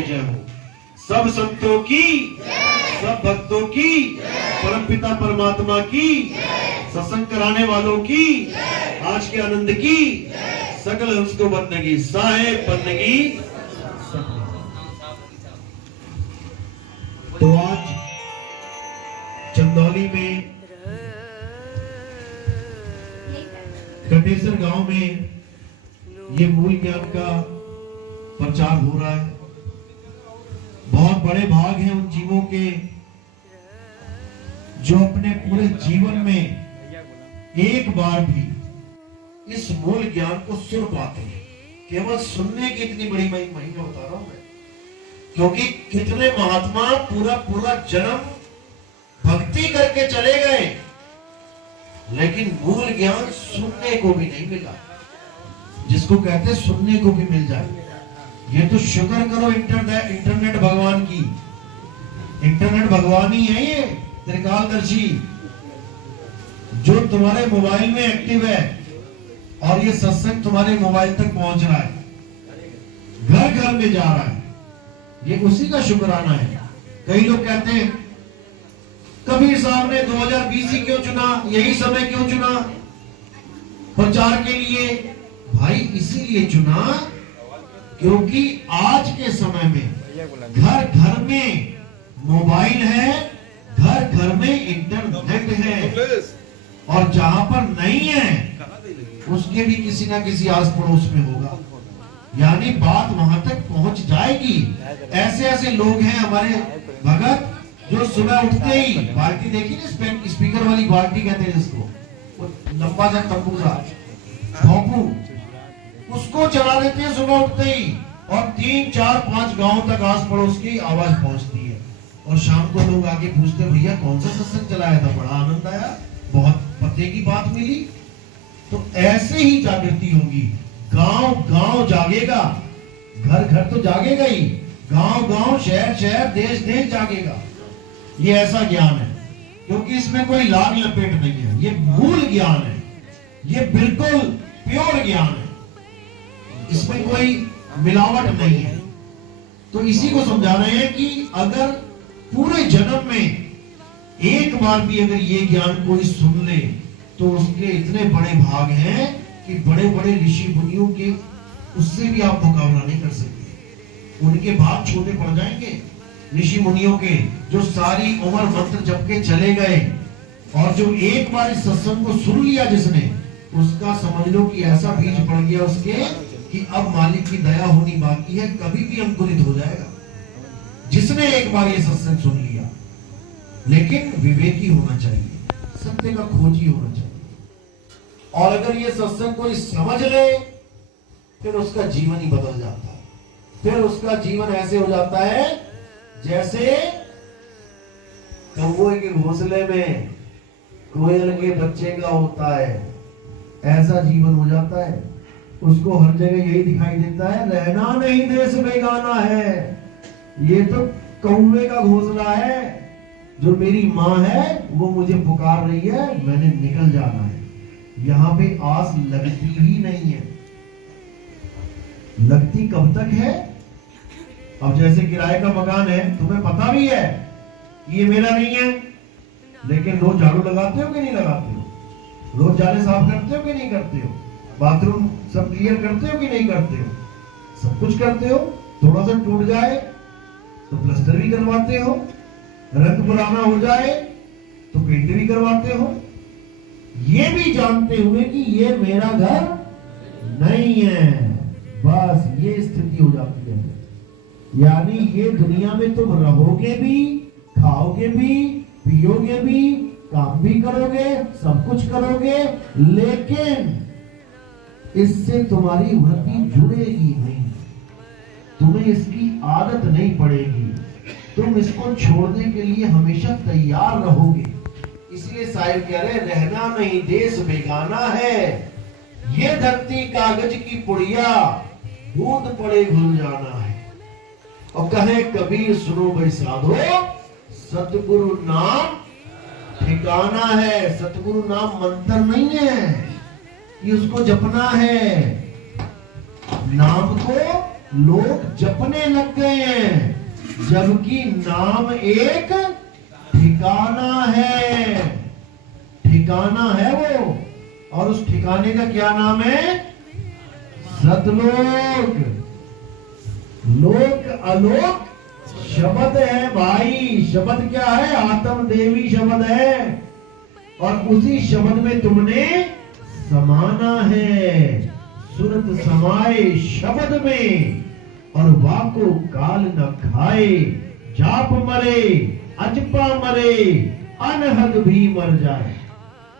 जय हो। सब संतों की, सब भक्तों की, परमपिता परमात्मा की, सत्संग कराने वालों की, आज के आनंद की, सकल हंस को बंदगी, साहेब बंदगी। तो आज चंदौली में कटेसर गांव में ये मूल ज्ञान का प्रचार हो रहा है। बहुत बड़े भाग हैं उन जीवों के जो अपने पूरे जीवन में एक बार भी इस मूल ज्ञान को सुन पाते हैं। केवल सुनने की इतनी बड़ी महिमा बता रहा हूं मैं, क्योंकि कितने महात्मा पूरा पूरा जन्म भक्ति करके चले गए, लेकिन मूल ज्ञान सुनने को भी नहीं मिला। जिसको कहते सुनने को भी मिल जाए, ये तो शुक्र करो इंटरनेट भगवान की। इंटरनेट भगवान ही है ये त्रिकालदर्शी, जो तुम्हारे मोबाइल में एक्टिव है और ये सत्संग तुम्हारे मोबाइल तक पहुंच रहा है, घर घर में जा रहा है। ये उसी का शुक्राना है। कई लोग कहते हैं कबीर साहब ने 2020 ही क्यों चुना, यही समय क्यों चुना प्रचार के लिए? भाई इसीलिए चुना क्योंकि आज के समय में घर घर में मोबाइल है, घर घर में इंटरनेट है, और जहां पर नहीं है उसके भी किसी ना किसी आस पड़ोस में होगा, यानी बात वहां तक पहुंच जाएगी। ऐसे ऐसे लोग हैं हमारे भगत जो सुबह उठते ही बाल्टी, देखी ना स्पीकर वाली बाल्टी कहते हैं जिसको, वो लंबा सा तंबू सा भोंपू, उसको चला देते हैं सुबह उठते ही, और 3 4 5 गांव तक आस पड़ोस की आवाज पहुंचती है। और शाम को लोग आके पूछते भैया कौन सा सत्संग चलाया था, बड़ा आनंद आया, बहुत पते की बात मिली। तो ऐसे ही जागृति होगी। गांव गांव जागेगा, घर घर तो जागेगा ही, गांव गांव शहर शहर देश देश जागेगा। ये ऐसा ज्ञान है, क्योंकि इसमें कोई लाग लपेट नहीं है, ये मूल ज्ञान है, ये बिल्कुल प्योर ज्ञान है, इसमें कोई मिलावट नहीं है। तो इसी को समझा रहे हैं कि अगर पूरे जन्म में एक बार भी अगर ये ज्ञान कोई सुन ले तो उसके इतने बड़े भाग हैं कि बड़े बड़े ऋषि मुनियों के उससे भी आप मुकाबला नहीं कर सकते। उनके भाग छोटे पड़ जाएंगे ऋषि मुनियों के, जो सारी उम्र मंत्र जप के चले गए, और जो एक बार इस सत्संग को सुन लिया जिसने, उसका समझ लो कि ऐसा बीज पड़ गया उसके कि अब मालिक की दया होनी बाकी है, कभी भी अंकुरित हो जाएगा जिसने एक बार ये सत्संग सुन लिया। लेकिन विवेकी होना चाहिए, सत्य का खोजी होना चाहिए, और अगर ये सत्संग कोई समझ ले फिर उसका जीवन ही बदल जाता है। फिर उसका जीवन ऐसे हो जाता है जैसे कौवे के घोंसले में कोयल के बच्चे का होता है, ऐसा जीवन हो जाता है। उसको हर जगह यही दिखाई देता है, रहना नहीं देश बेगाना है, ये तो कौवे का घोंसला है, जो मेरी माँ है वो मुझे पुकार रही है, मैंने निकल जाना है। यहाँ पे आस लगती ही नहीं है। लगती कब तक है? अब जैसे किराए का मकान है, तुम्हें पता भी है कि ये मेरा नहीं है, लेकिन रोज झाड़ू लगाते हो कि नहीं लगाते हो? रोज जाले साफ करते हो कि नहीं करते हो? बाथरूम सब क्लियर करते हो कि नहीं करते हो? सब कुछ करते हो। थोड़ा सा टूट जाए तो प्लास्टर भी करवाते हो, रंग पुराना हो जाए तो पेंट भी करवाते हो, ये भी जानते हुए कि ये मेरा घर नहीं है। बस ये स्थिति हो जाती है। यानी ये दुनिया में तुम रहोगे भी, खाओगे भी, पियोगे भी, काम भी करोगे, सब कुछ करोगे, लेकिन इससे तुम्हारी वृत्ति जुड़ेगी नहीं, तुम्हें इसकी आदत नहीं पड़ेगी, तुम इसको छोड़ने के लिए हमेशा तैयार रहोगे। इसलिए साहिब कह रहे रहना नहीं देश बेगाना है, ये धरती कागज की पुड़िया, बूंद पड़े घुल जाना है। और कहे कबीर सुनो भाई साधो, सतगुरु नाम ठिकाना है। सतगुरु नाम मंत्र नहीं है कि उसको जपना है, नाम को लोग जपने लग गए हैं, जबकि नाम एक ठिकाना है, ठिकाना है वो। और उस ठिकाने का क्या नाम है? सतलोक। लोक अलोक शब्द है भाई। शब्द क्या है? आत्म देवी शब्द है। और उसी शब्द में तुमने समाना है। सुरत समाए शब्द में, और वाको काल न खाए। जाप मरे अजपा मरे, अनहद भी मर जाए।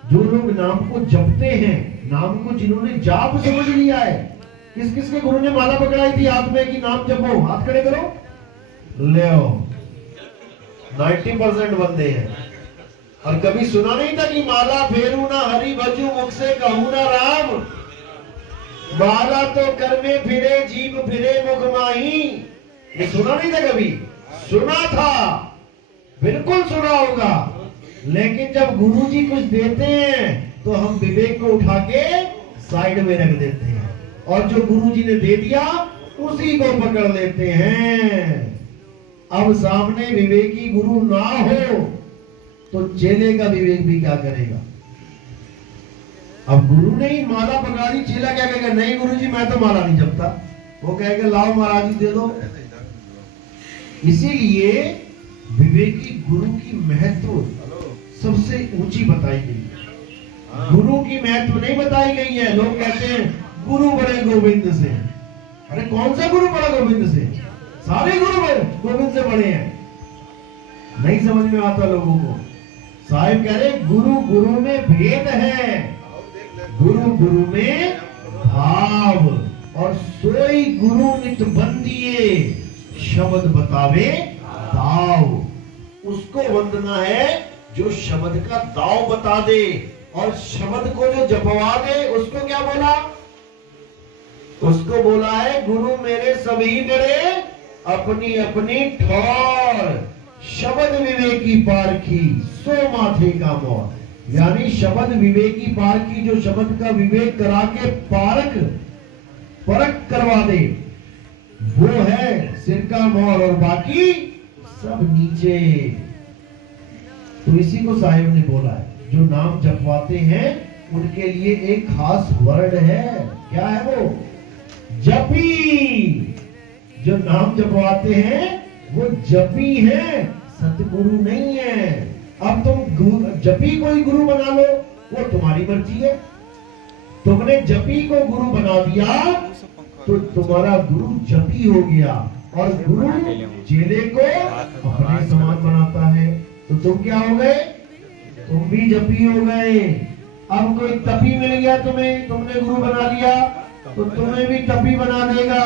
जो लोग नाम को जपते हैं, नाम को जिन्होंने जाप समझ लिया है। किस किस के गुरु ने माला पकड़ाई थी हाथ में कि नाम जपो? हाथ खड़े करो। ले आओ, 90% बंदे हैं। और कभी सुना नहीं था कि माला फेरू ना हरि भजू, मुख से कहूं ना राम। माला तो कर में फिरे, जीभ फिरे मुख माही। ये सुना नहीं था कभी? सुना था, बिल्कुल सुना होगा। लेकिन जब गुरुजी कुछ देते हैं तो हम विवेक को उठा के साइड में रख देते हैं, और जो गुरुजी ने दे दिया उसी को पकड़ लेते हैं। अब सामने विवेकी गुरु ना हो तो चेले का विवेक भी क्या करेगा? अब गुरु ने ही माला पकड़ा दी, चेला क्या कहेगा? नहीं गुरुजी मैं तो माला नहीं जपता। वो कहेगा लाओ महाराज जी दे दो। इसीलिए विवेकी गुरु की महत्व सबसे ऊंची बताई गई है। गुरु की महत्व नहीं बताई गई है। लोग कहते हैं गुरु बड़े गोविंद से। अरे कौन सा गुरु बड़ा गोविंद से? सारे गुरु गोविंद से बड़े हैं। नहीं समझ में आता लोगों को। साहिब कह रहे गुरु गुरु में भेद है, गुरु गुरु में भाव। और सोई गुरु नित बंदिए, शब्द बतावे दाव। उसको वंदना है जो शब्द का दाव बता दे, और शब्द को जो जपवा दे उसको क्या बोला? उसको बोला है गुरु मेरे सभी बड़े, अपनी अपनी ठौर। शब्द विवेकी पारखी, सो माथे का मोर। यानी शब्द विवेकी पारखी, जो शब्द का विवेक करा के परख करवा दे, वो है सिर का मोर, और बाकी सब नीचे। तो इसी को साहिब ने बोला है, जो नाम जपवाते हैं उनके लिए एक खास वर्ड है। क्या है वो? जपी। जो नाम जपवाते हैं वो जपी है, सतगुरु नहीं है। अब तुम जपी को ही गुरु बना लो, वो तुम्हारी मर्जी है। तुमने जपी को गुरु बना दिया तो तुम्हारा गुरु जपी हो गया, और गुरु चेले को अपने समान बनाता है। तो तुम क्या हो गए? तुम भी जपी हो गए। अब कोई तपी मिल गया तुम्हें, तुमने गुरु बना लिया तो तुम्हें भी तपी बना देगा।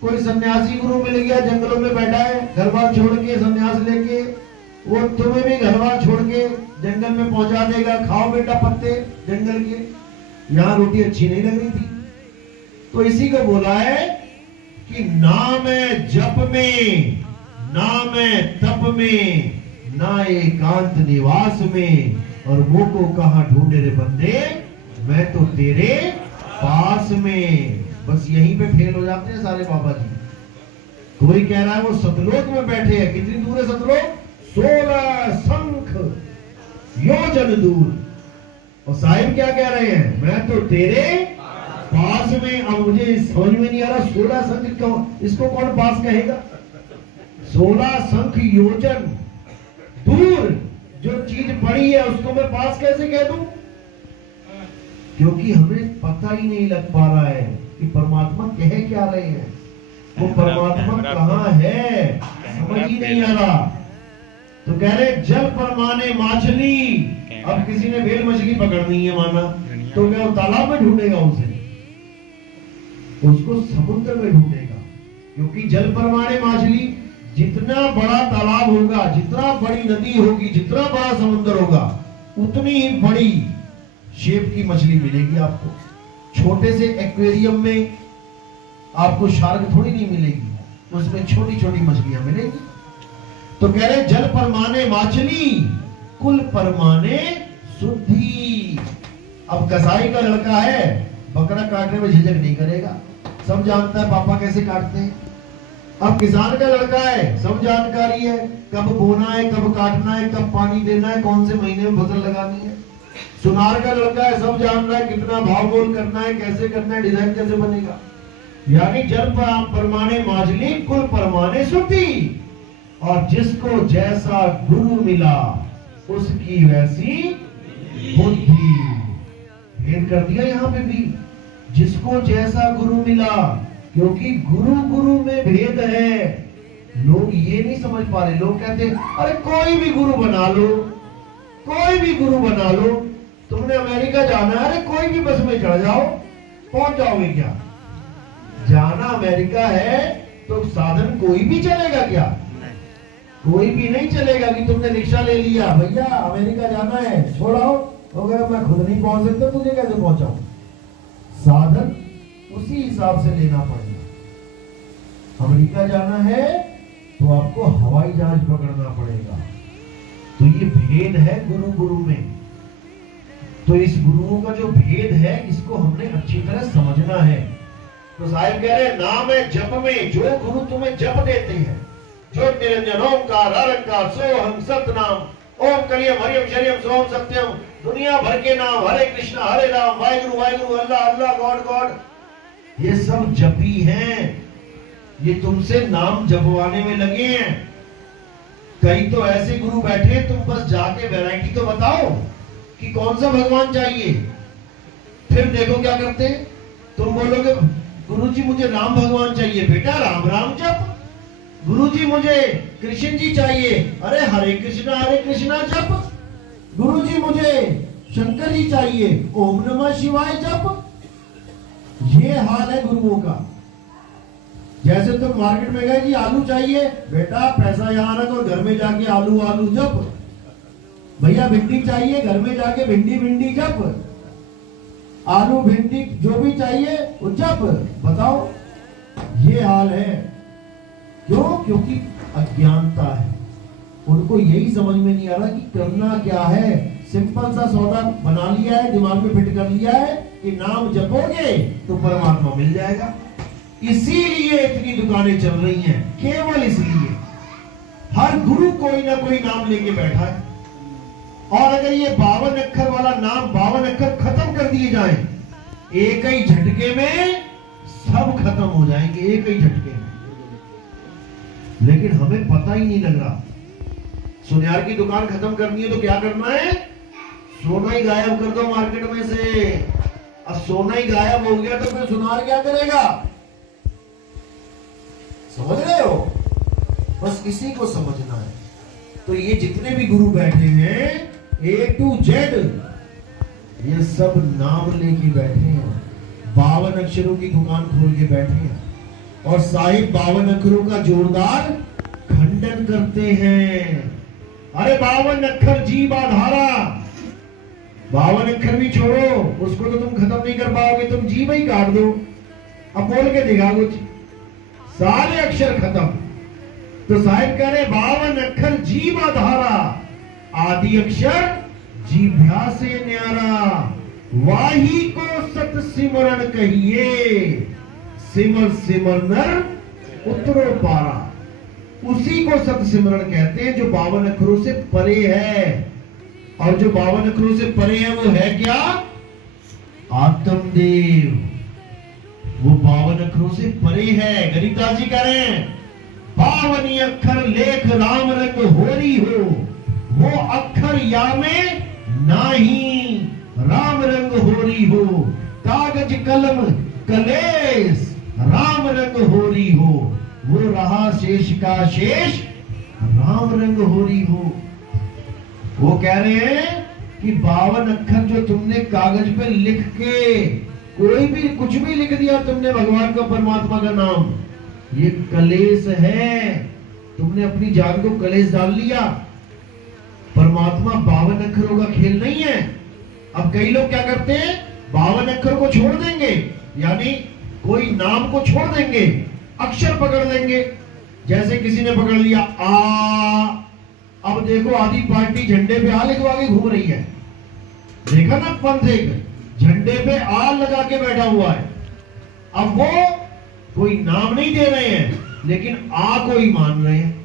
कोई सन्यासी गुरु मिल गया, जंगलों में बैठा है, घर बार छोड़ के संन्यास लेके, वो तुम्हें भी घर बार छोड़ के जंगल में पहुंचा देगा। खाओ बेटा पत्ते जंगल के, यहाँ रोटी अच्छी नहीं लग रही थी। तो इसी को बोला है कि नाम है जप में, नाम है तप में, ना एकांत निवास में। और वो को कहां ढूंढे रे बंदे, मैं तो तेरे पास में। बस यहीं पे फेल हो जाते हैं सारे बाबा जी। कोई कह रहा है वो सतलोक में बैठे हैं। कितनी दूर है सतलोक? 16 शंख योजन दूर। और साहिब क्या कह रहे हैं? मैं तो तेरे पास में। अब मुझे समझ में नहीं आ रहा 16 शंख क्यों, इसको कौन पास कहेगा? 16 शंख योजन दूर जो चीज पड़ी है उसको मैं पास कैसे कह दूं? क्योंकि हमें पता ही नहीं लग पा रहा है कि परमात्मा कह क्या रहे हैं। वो परमात्मा कहाँ है, समझ ही नहीं आ रहा। तो कह रहे जल परमाने माछली। अब किसी ने बेल मछली पकड़नी है माना, तो क्या वो तालाब में ढूंढेगा उसे? उसको समुद्र में ढूंढेगा। क्योंकि जल परमाने माछली, जितना बड़ा तालाब होगा, जितना बड़ी नदी होगी, जितना बड़ा समुद्र होगा, उतनी ही बड़ी शेप की मछली मिलेगी आपको। छोटे से एक्वेरियम में आपको शार्क थोड़ी नहीं मिलेगी, उसमें छोटी छोटी मछलियां मिलेगी। तो कह रहे जल परमाने माछली, कुल परमाने शुद्धि। अब कसाई का लड़का है, बकरा काटने में झिझक नहीं करेगा, सब जानता है पापा कैसे काटते हैं। अब किसान का लड़का है, सब जानकारी है, कब बोना है, कब काटना है, कब पानी देना है, कौन से महीने में फसल लगानी है। सुनार का लड़का है, सब जान रहा है कितना भाव मोल करना है, कैसे करना है, डिजाइन कैसे बनेगा। यानी जल परमाने माजली कुल परमाने सुती, और जिसको जैसा गुरु मिला उसकी वैसी बुद्धि। भेद कर दिया यहाँ पे भी, जिसको जैसा गुरु मिला, क्योंकि गुरु गुरु में भेद है। लोग ये नहीं समझ पा रहे। लोग कहते हैं अरे कोई भी गुरु बना लो, कोई भी गुरु बना लो। तुमने अमेरिका जाना है, अरे कोई भी बस में चढ़ जाओ, पहुंच जाओगे क्या? जाना अमेरिका है तो साधन कोई भी चलेगा क्या? कोई भी नहीं चलेगा कि तुमने रिक्शा ले लिया, भैया अमेरिका जाना है, छोड़ाओ, अगर मैं खुद नहीं पहुंच सकता तुझे कैसे पहुंचाऊं? साधन उसी हिसाब से लेना पड़ेगा। अमेरिका जाना है तो आपको हवाई जहाज पकड़ना पड़ेगा। तो ये भेद है गुरु गुरु में। तो इस गुरुओं का जो भेद है इसको हमने अच्छी तरह समझना है। तो साहिब कह रहे नाम है जप में, जो गुरु तुम्हें जप देते हैं, जो निरंजन ओंकार अरंकार सोहम सतनाम ओम कलियम हरियम शरियम सोहम सत्यम, दुनिया भर के नाम, हरे कृष्णा हरे राम वाहिगुरु वाहिगुरु अल्लाह अल्लाह गॉड गॉड, ये सब जपी हैं। ये तुमसे नाम जपवाने में लगे हैं। कई तो ऐसे गुरु बैठे, तुम बस जाके वैरायटी तो बताओ कि कौन सा भगवान चाहिए। फिर देखो क्या करते हैं, तुम बोलोगे गुरुजी मुझे राम भगवान चाहिए, बेटा राम राम जप। गुरुजी मुझे कृष्ण जी चाहिए, अरे हरे कृष्णा जप। गुरुजी मुझे शंकर जी चाहिए, ओम नमः शिवाय जप। ये हाल है गुरुओं का। जैसे तुम मार्केट में गए कि आलू चाहिए, बेटा पैसा यहाँ रख और घर में जाके आलू आलू जप। भैया भिंडी चाहिए, घर में जाके भिंडी भिंडी जप। आलू भिंडी जो भी चाहिए वो जप। बताओ ये हाल है। क्यों? क्योंकि अज्ञानता है। उनको यही समझ में नहीं आ रहा कि करना क्या है। सिंपल सा सौदा बना लिया है, दिमाग में फिट कर लिया है कि नाम जपोगे तो परमात्मा मिल जाएगा। इसीलिए इतनी दुकानें चल रही हैं, केवल इसलिए। हर गुरु कोई ना कोई नाम लेके बैठा है। और अगर ये 52 अक्षर वाला नाम, 52 अक्षर खत्म कर दिए जाएं, एक ही झटके में सब खत्म हो जाएंगे, एक ही झटके में। लेकिन हमें पता ही नहीं लग रहा। सुनियार की दुकान खत्म करनी है तो क्या करना है? सोना ही गायब कर दो मार्केट में से। अब सोना ही गायब हो गया तो फिर सुनार क्या करेगा? समझ रहे हो? बस इसी को समझना है। तो ये जितने भी गुरु बैठे हैं A to Z, ये सब नाम लेके बैठे हैं। 52 अक्षरों की दुकान खोल के बैठे हैं और साहिब 52 अक्षरों का जोरदार खंडन करते हैं। अरे 52 अक्षर जीव आधारा। 52 अक्षर भी छोड़ो, उसको तो तुम खत्म नहीं कर पाओगे, तुम जीव ही काट दो। अब बोल के दिखा कुछ, सारे अक्षर खत्म। तो साहिब कह रहे 52 अक्षर जीव आधारा, आदि अक्षर जीभ्या से न्यारा, वाही को सत सिमरन कहिए, सिमर सिमर नर उतरो पारा। उसी को सत सिमरन कहते हैं जो 52 अक्षरों से परे है। और जो 52 अक्षरों से परे है वो है क्या? आत्मदेव। वो 52 अक्षरों से परे है। गरीबदास जी कह रहे हैं 52 अक्षर लेख राम रंग होरी हो, वो अक्षर या में नाही राम रंग होरी हो। कागज कलम कलेस राम रंग होरी हो, वो रहा शेष का शेष राम रंग होरी हो। वो कह रहे हैं कि 52 अक्षर जो तुमने कागज पे लिख के, कोई भी कुछ भी लिख दिया तुमने भगवान का, परमात्मा का नाम, ये कलेश है। तुमने अपनी जान को कलेश डाल लिया। परमात्मा 52 अक्षरों का खेल नहीं है। अब कई लोग क्या करते हैं, 52 अक्षर को छोड़ देंगे, यानी कोई नाम को छोड़ देंगे, अक्षर पकड़ लेंगे। जैसे किसी ने पकड़ लिया आ, अब देखो आधी पार्टी झंडे पे आ लिखवा के घूम रही है। देखा ना पंथ, एक झंडे पे आ लगा के बैठा हुआ है। अब वो कोई नाम नहीं दे रहे हैं, लेकिन आ को ही मान रहे हैं।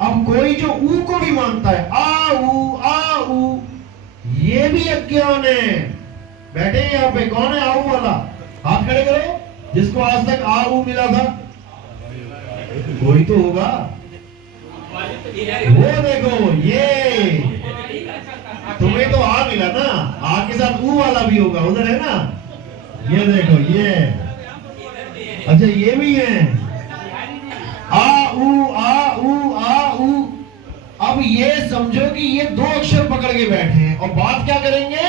अब कोई जो ऊ को भी मानता है, आ ऊ, ये भी अज्ञान है। बैठे यहाँ पे कौन है आऊ वाला? हाथ खड़े करो, जिसको आज तक आ ऊ मिला था। कोई तो होगा, वो देखो, ये तुम्हें तो आ मिला ना, आ के साथ ऊ वाला भी होगा, उधर है ना, ये देखो ये। अच्छा ये भी है, आ ऊ। अब ये समझो कि ये दो अक्षर पकड़ के बैठे हैं और बात क्या करेंगे?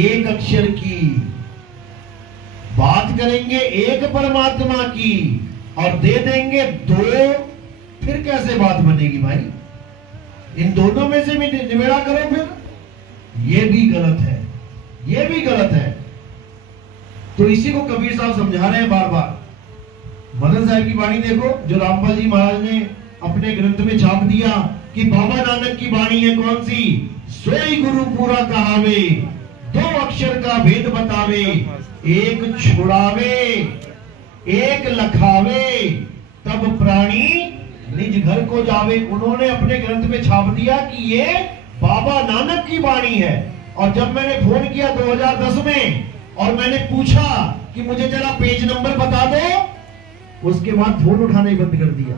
एक अक्षर की बात करेंगे, एक परमात्मा की, और दे देंगे दो। फिर कैसे बात बनेगी भाई? इन दोनों में से भी निबेड़ा करो फिर। ये भी गलत है, ये भी गलत है। तो इसी को कबीर साहब समझा रहे हैं बार बार। मदन साहब की वाणी देखो, जो रामपाल जी महाराज ने अपने ग्रंथ में छाप दिया कि बाबा नानक की वाणी है कौन सी? सोई गुरु पूरा कहावे, दो अक्षर का भेद बतावे, एक छुड़ावे एक लखावे, तब प्राणी निज घर को जावे। उन्होंने अपने ग्रंथ में छाप दिया कि ये बाबा नानक की वाणी है। और जब मैंने फोन किया 2010 में और मैंने पूछा कि मुझे जरा पेज नंबर बता दो, उसके बाद फोन उठाना ही बंद कर दिया।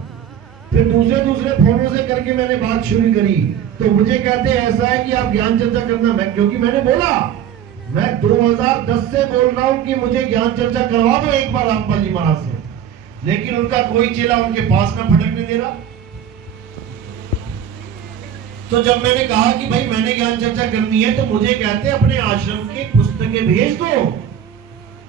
फिर दूसरे फोनों से करके मैंने बात शुरू करी, तो मुझे कहते ऐसा है कि आप ज्ञान चर्चा करना। क्योंकि मैंने बोला, मैं 2010 से बोल रहा हूं कि मुझे ज्ञान चर्चा करवा दो एक बार रामपाल जी महाराज से, लेकिन उनका कोई चेला उनके पास ना फटकने दे रहा। तो जब मैंने कहा कि भाई मैंने ज्ञान चर्चा करनी है, तो मुझे कहते अपने आश्रम की पुस्तकें भेज दो।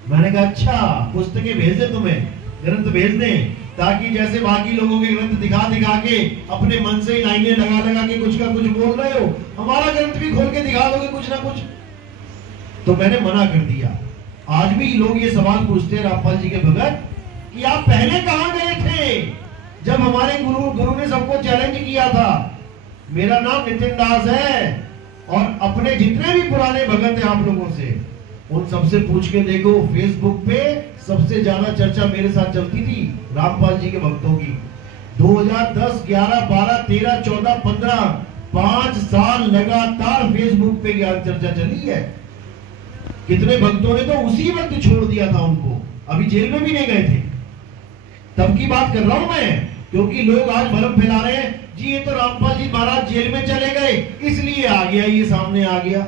मैंने कहा अच्छा, पुस्तकें भेज दे, तुम्हें ग्रंथ भेज दें, ताकि जैसे बाकी लोगों के ग्रंथ दिखा के अपने मन से ही लाइनें लगा के कुछ का कुछ बोल रहे हो, हमारा ग्रंथ भी खोल के दिखा दोगे कुछ ना कुछ। तो मैंने मना कर दिया। आज भी लोग ये सवाल पूछते हैं रामपाल जी के भगत कि आप पहले कहां गए थे जब हमारे गुरु ने सबको चैलेंज किया था। मेरा नाम नितिन दास है और अपने जितने भी पुराने भगत हैं आप लोगों से, उन सबसे पूछ के देखो, फेसबुक पे सबसे ज्यादा चर्चा मेरे साथ चलती थी रामपाल जी के भक्तों की। 2010, 11, 12, 13, 14, 15 5 साल लगातार फेसबुक पे ज्ञान चर्चा चली है। कितने भक्तों ने तो उसी वक्त छोड़ दिया था उनको, अभी जेल में भी नहीं गए थे। तब की बात कर रहा हूं मैं, क्योंकि लोग आज भ्रम फैला रहे हैं जी ये तो रामपाल जी महाराज जेल में चले गए इसलिए आ गया, ये सामने आ गया।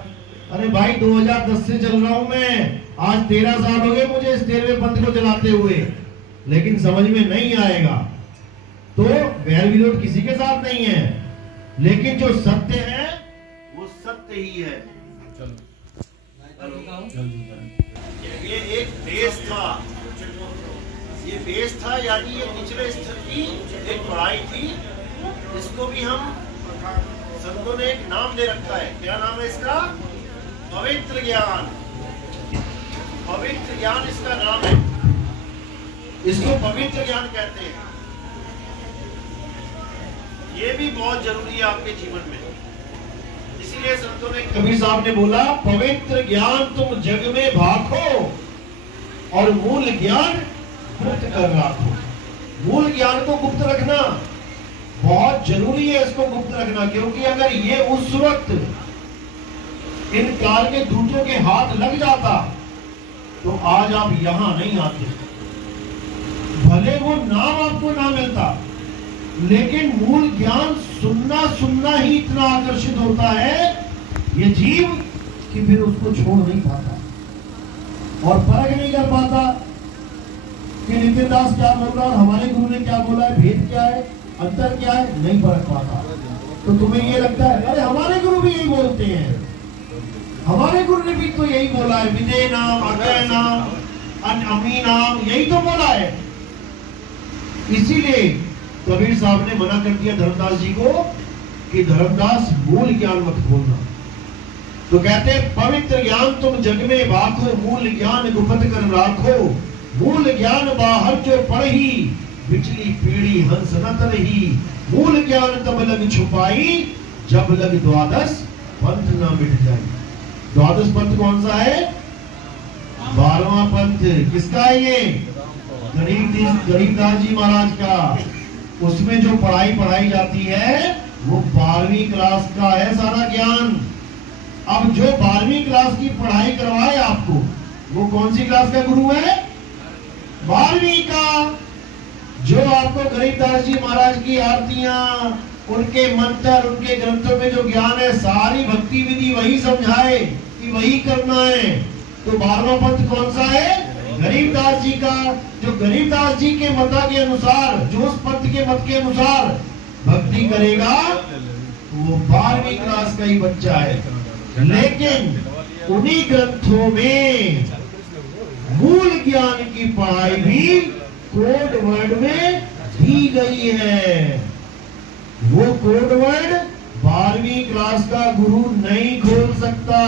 अरे भाई 2010 से चल रहा हूं मैं, आज 13 साल हो गए मुझे इस 13वें पंथ को चलाते हुए, लेकिन समझ में नहीं आएगा। तो वैर विरोध किसी के साथ नहीं है, लेकिन जो सत्य है वो सत्य ही है। ये एक बेस था, ये बेस था, यानी ये निचले स्तर की एक पढ़ाई थी। इसको भी हम संतों ने एक नाम दे रखा है। क्या नाम है इसका? पवित्र ज्ञान। पवित्र ज्ञान इसका नाम है, इसको पवित्र ज्ञान कहते हैं। ये भी बहुत जरूरी है आपके जीवन में। इसीलिए संतों ने, कबीर साहब ने बोला, पवित्र ज्ञान तुम जग में भाखो और मूल ज्ञान गुप्त कर रखो। मूल ज्ञान को गुप्त रखना बहुत जरूरी है, इसको गुप्त रखना, क्योंकि अगर ये उस वक्त इन काल के दूतों के हाथ लग जाता तो आज आप यहां नहीं आते। भले वो नाम आपको ना मिलता, लेकिन मूल ज्ञान सुनना ही इतना आकर्षित होता है ये जीव कि फिर उसको छोड़ नहीं पाता और परख नहीं कर पाता कि नितिन दास क्या बोल रहा है और हमारे गुरु ने क्या बोला है, भेद क्या है, अंतर क्या है, नहीं परख पाता। तो तुम्हें ये लगता है अरे हमारे गुरु भी यही बोलते हैं, हमारे गुरु ने भी तो यही बोला है, विदे नाम, अजय नाम, अमी नाम, यही तो बोला है। इसीलिए कबीर साहब ने मना कर दिया धर्मदास जी को कि धर्मदास मूल ज्ञान मत खोलना। तो कहते हैं पवित्र ज्ञान तुम जग में भाखो, मूल ज्ञान गुप्त कर राखो। मूल ज्ञान बाहर जो पढ़ी, बिचली पीढ़ी हंस न तरही। मूल ज्ञान तब लग छुपाई, जब लग द्वादश पंथ न मिट जाए। द्वादश पंथ कौन सा है? 12वां पंथ। किसका है ये? गरीबदास जी महाराज का, उसमें जो पढ़ाई पढ़ाई जाती है वो 12वीं क्लास का है सारा ज्ञान। अब जो 12वीं क्लास की पढ़ाई करवाए आपको, वो कौन सी क्लास का गुरु है? 12वीं का। जो आपको गरीबदास जी महाराज की आरतियां, उनके मंत्र, उनके ग्रंथों में जो ज्ञान है, सारी भक्ति विधि वही समझाए कि वही करना है। तो 12वां पंथ कौन सा है? गरीबदास जी का। जो गरीबदास जी के मत के अनुसार, जो उस पंथ के मत के अनुसार भक्ति करेगा, वो 12वीं क्लास का ही बच्चा है। लेकिन उन्हीं ग्रंथों में मूल ज्ञान की पढ़ाई भी कोड वर्ड में दी गई है। वो कोड वर्ड 12वीं क्लास का गुरु नहीं खोल सकता।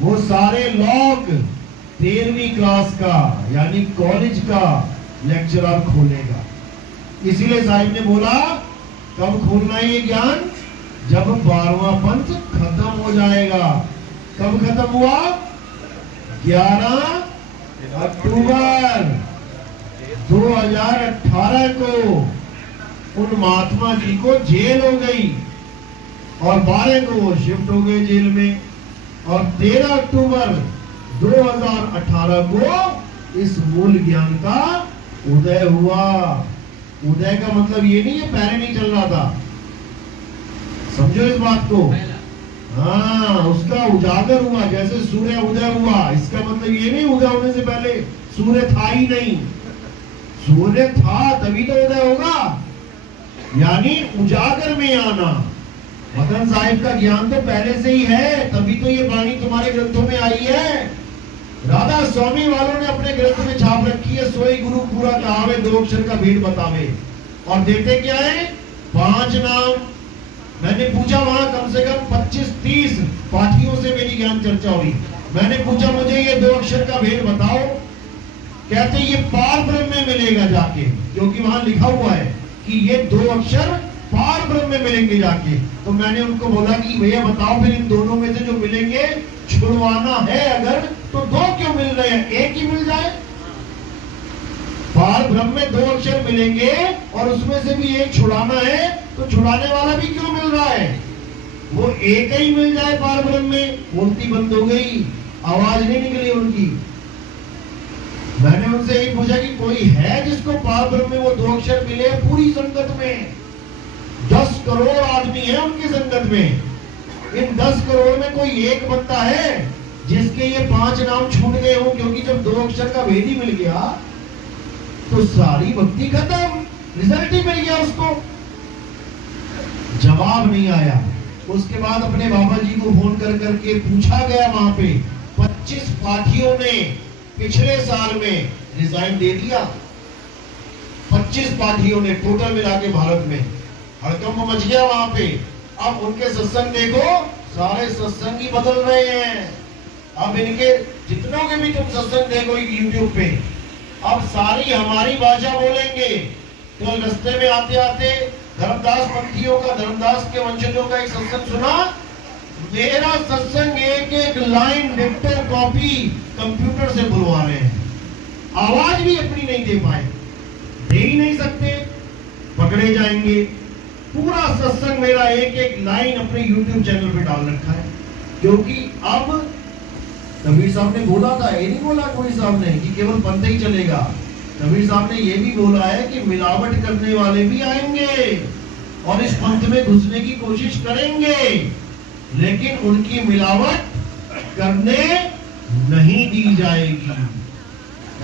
वो सारे लॉक 13वीं क्लास का यानी कॉलेज का लेक्चरर खोलेगा। इसीलिए साहिब ने बोला कब खोलना है ये ज्ञान? जब 12वां पंथ खत्म हो जाएगा। कब खत्म हुआ? 11 अक्टूबर 2018 को उन महात्मा जी को जेल हो गई और 12 को वो शिफ्ट हो गए जेल में, और 13 अक्टूबर 2018 को इस मूल ज्ञान का उदय हुआ। उदय का मतलब ये नहीं है पहले नहीं चल रहा था, समझो इस बात को। हाँ, उसका उजागर हुआ, जैसे सूर्य उदय हुआ। इसका मतलब ये नहीं उदय होने से पहले सूर्य था ही नहीं, सूर्य था तभी तो उदय होगा, यानी उजागर में आना। मदन साहिब का ज्ञान तो पहले से ही है, तभी तो ये वाणी तुम्हारे ग्रंथों में आई है। राधा स्वामी वालों ने अपने ग्रंथ में छाप रखी है, सोई गुरु पूरा कहावे, 2 अक्षर का भेद बतावे। और देते क्या है? 5 नाम। मैंने पूछा वहां कम से कम 25-30 पाठियों से मेरी ज्ञान चर्चा हुई। मैंने पूछा मुझे ये 2 अक्षर का भेद बताओ। कहते ये पार ब्रह्म में मिलेगा जाके, क्योंकि वहां लिखा हुआ है कि ये 2 अक्षर पार ब्रह्म में मिलेंगे जाके। तो मैंने उनको बोला कि भैया बताओ फिर इन दोनों में से जो मिलेंगे छुड़वाना है अगर, तो 2 क्यों मिल रहे हैं? एक ही मिल जाए। पार ब्रह्म में 2 अक्षर मिलेंगे और उसमें से भी एक छुड़ाना है, तो छुड़ाने वाला भी क्यों मिल रहा है? वो एक ही मिल जाए पार ब्रह्म में। मूर्ति बंद हो गई, आवाज नहीं निकली उनकी। मैंने उनसे यही पूछा कि कोई है जिसको पार ब्रह्म में वो 2 अक्षर मिले? पूरी संगत में 10 करोड़ आदमी है उनकी संगत में। इन 10 करोड़ में कोई एक बंदा है जिसके ये 5 नाम छूट गए हो? क्योंकि जब 2 अक्षर का भेद ही मिल गया तो सारी भक्ति खत्म, रिजल्ट ही मिल गया उसको। जवाब नहीं आया। उसके बाद अपने बाबा जी को फोन कर करके पूछा गया, वहां पे 25 पाठियों ने पिछले साल में रिजाइन दे दिया। 25 पाठियों ने टोटल मिला के भारत में हड़कंप मच गया वहां पे। अब उनके सत्संग देखो, सारे सत्संग ही बदल रहे हैं। अब इनके जितनों के भी तुम सत्संग देखो यूट्यूब पे, अब सारी हमारी भाषा बोलेंगे। तो रास्ते में आते आते धर्मदास पंथियों का, धर्मदास के वंशजों का एक सत्संग सुना। मेरा सत्संग एक एक लाइन डिक्टर कॉपी कंप्यूटर से बुलवा रहे हैं, आवाज भी अपनी नहीं दे पाए, दे ही नहीं सकते, पकड़े जाएंगे। पूरा सत्संग मेरा एक एक लाइन अपने YouTube चैनल पे डाल रखा है। क्योंकि अब कबीर साहब ने बोला था, ये नहीं बोला कोई साहब ने कि केवल पंथ ही चलेगा। कबीर साहब ने ये भी बोला है कि मिलावट करने वाले भी आएंगे और इस पंथ में घुसने की कोशिश करेंगे, लेकिन उनकी मिलावट करने नहीं दी जाएगी।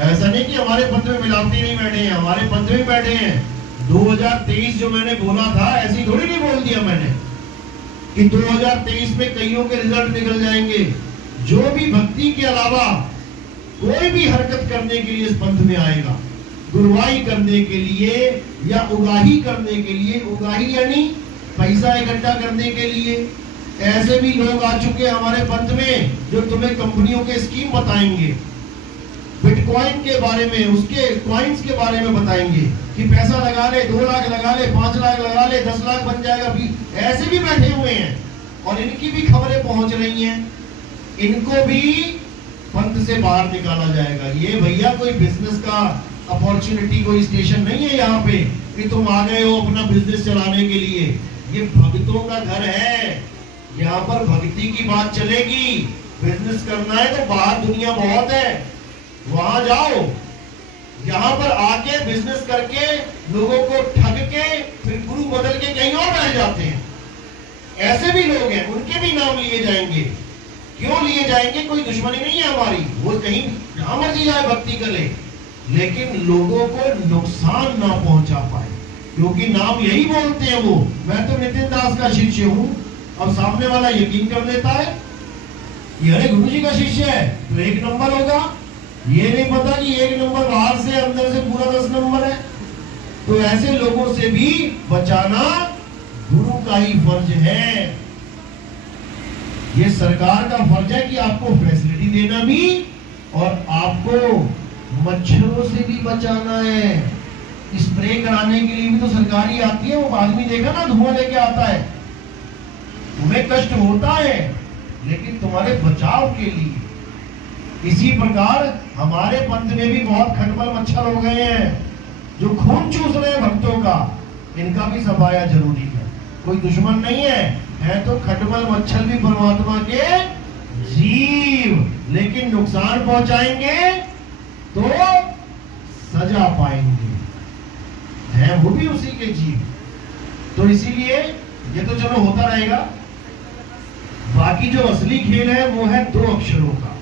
ऐसा नहीं कि हमारे पंथ में मिलावटी नहीं बैठे हैं, हमारे पंथ में बैठे हैं। 2023 जो मैंने बोला था, ऐसी थोड़ी नहीं बोल दिया मैंने कि 2023 में कईयों के रिजल्ट निकल जाएंगे। जो भी भक्ति के अलावा कोई भी हरकत करने के लिए इस पंथ में आएगा, गुरुवाई करने के लिए या उगाही करने के लिए, उगाही यानी पैसा इकट्ठा करने के लिए, ऐसे भी लोग आ चुके हैं हमारे पंथ में जो तुम्हें कंपनियों के स्कीम बताएंगे, बिटकॉइन के बारे में, उसके कॉइन्स के बारे में बताएंगे कि पैसा लगा ले, 2 लाख लगा ले, 5 लाख लगा ले, 10 लाख बन जाएगा। भी ऐसे भी बैठे हुए हैं और इनकी भी खबरें पहुंच रही हैं। इनको भी पंथ से बाहर निकाला जाएगा। ये भैया कोई बिजनेस का अपॉर्चुनिटी, कोई स्टेशन नहीं है यहाँ पे कि तुम आ गए हो अपना बिजनेस चलाने के लिए। ये भक्तों का घर है, यहाँ पर भक्ति की बात चलेगी। बिजनेस करना है तो बाहर दुनिया बहुत है, वहां जाओ। यहाँ पर आके बिजनेस करके लोगों को ठग के फिर गुरु बदल के कहीं और रह जाते हैं। ऐसे भी लोग हैं, उनके भी नाम लिए जाएंगे। क्यों लिए जाएंगे? कोई दुश्मनी नहीं है हमारी, वो कहीं जहां मर्जी जाए भक्ति कर ले, लेकिन लोगों को नुकसान ना पहुंचा पाए, क्योंकि नाम यही बोलते हैं वो, मैं तो नितिन दास का शिष्य हूं। अब सामने वाला यकीन कर लेता है ये अरे गुरु जी का शिष्य है तो 1 नंबर होगा। ये नहीं पता कि 1 नंबर बाहर से अंदर से पूरा 10 नंबर है। तो ऐसे लोगों से भी बचाना गुरु का ही फर्ज है। ये सरकार का फर्ज है कि आपको फैसिलिटी देना भी और आपको मच्छरों से भी बचाना है। स्प्रे कराने के लिए भी तो सरकार ही आती है। वो आदमी देखा ना, धुआं लेके आता है, तुम्हें कष्ट होता है लेकिन तुम्हारे बचाव के लिए। इसी प्रकार हमारे पंथ में भी बहुत खटमल मच्छर हो गए हैं जो खून चूस रहे हैं भक्तों का। इनका भी सफाया जरूरी है। कोई दुश्मन नहीं है तो खटमल मच्छर भी परमात्मा के जीव, लेकिन नुकसान पहुंचाएंगे तो सजा पाएंगे, है वो भी उसी के जीव। तो इसीलिए ये तो चलो होता रहेगा। बाकी जो असली खेल है वो है 2 अक्षरों का।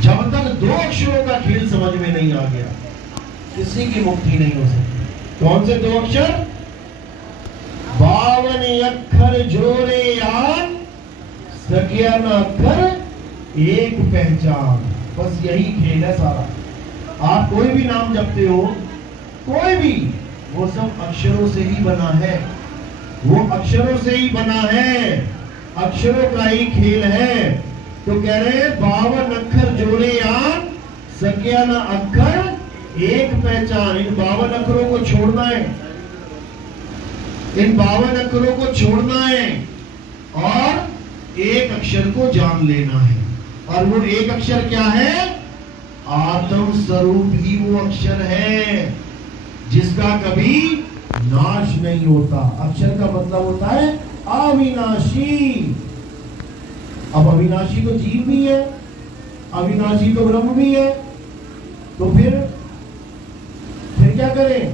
जब तक 2 अक्षरों का खेल समझ में नहीं आ गया, किसी की मुक्ति नहीं हो सकती। कौन से 2 अक्षर? 52 अक्षर जोड़े यान, सकिया न अक्षर एक पहचान। बस यही खेल है सारा। आप कोई भी नाम जपते हो, कोई भी, वो सब अक्षरों से ही बना है। वो अक्षरों से ही बना है, अक्षरों का ही खेल है। तो कह रहे हैं 52 अक्षर जोड़े यान, सकिया न अक्षर एक पहचान। इन 52 अक्षरों को छोड़ना है, इन 52 अक्षरों को छोड़ना है और एक अक्षर को जान लेना है। और वो एक अक्षर क्या है? आत्म स्वरूप ही वो अक्षर है जिसका कभी नाश नहीं होता। अक्षर का मतलब होता है अविनाशी। अब अविनाशी तो जीव भी है, अविनाशी तो ब्रह्म भी है। तो फिर क्या करें?